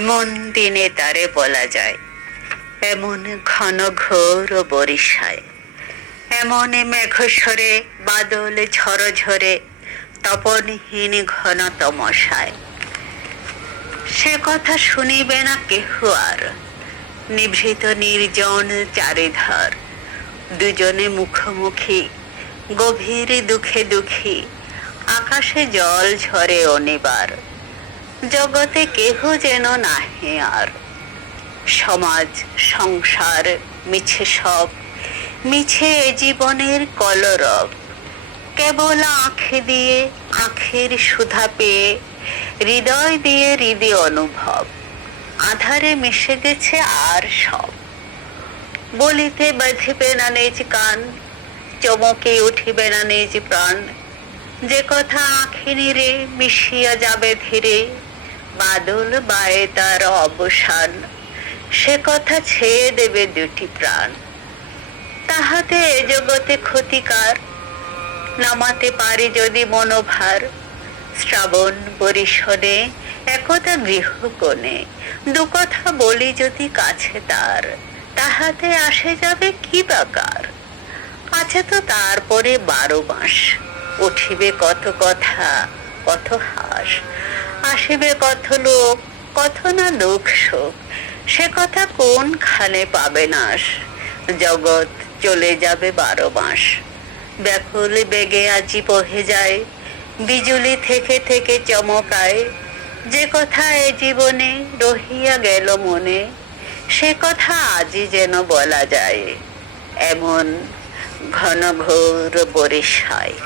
এমন দিনে তারে বলা যায়, এমন ঘন ঘোর বরিশায়, এমন মেঘস্বরে বাদল ঝড় ঝরে, তপনহীন ঘন তমসায়। সে কথা শুনিবে না কেহ আর, নিভৃত নির্জন চারিধার, দুজনে মুখোমুখি, গভীর দুঃখে দুঃখী, আকাশে জল ঝরে অনিবার, জগতে কেহ যেন নাহে আর। সমাজ সংসার মিছে সব, মিছে এ জীবনের কলরব, কেবল আঁখে দিয়ে আঁখের সুধা পেয়ে, হৃদয় দিয়ে হৃদয় অনুভব, আধারে মিশে গেছে আর সব। বলিতে বাঁধিবে না নিজ কান, চমকে উঠিবে না নিজ প্রাণ, যে কথা আঁখি নিরে মিশিয়া যাবে ধীরে, বাদল বায়ে তার অবসান, সে কথা ছেয়ে দেবে দুটি প্রাণ। তাহাতে এ জগতে ক্ষতিকার, নামাতে পারি যদি মনোভার, শ্রাবণ বরিশনে একদা গৃহকোণে, দু কথা বলি যদি কাছে তার, তাহাতে আসে যাবে কি বাকার। আছে তো তারপরে 12 মাস, উঠিবে কত কথা কত হাস, আসিবে কত লোক কত না দুঃখ শোক, সে কথা কোনখানে পাবে নাশ। জগৎ চলে যাবে 12 মাস, ব্যাকুল বেগে আজি বহে যায়, বিজুলি থেকে থেকে চমকায়, যে কথা এ জীবনে রহিয়া গেল মনে, সে কথা আজই যেন বলা যায়, এমন ঘন ঘোর বরিশায়।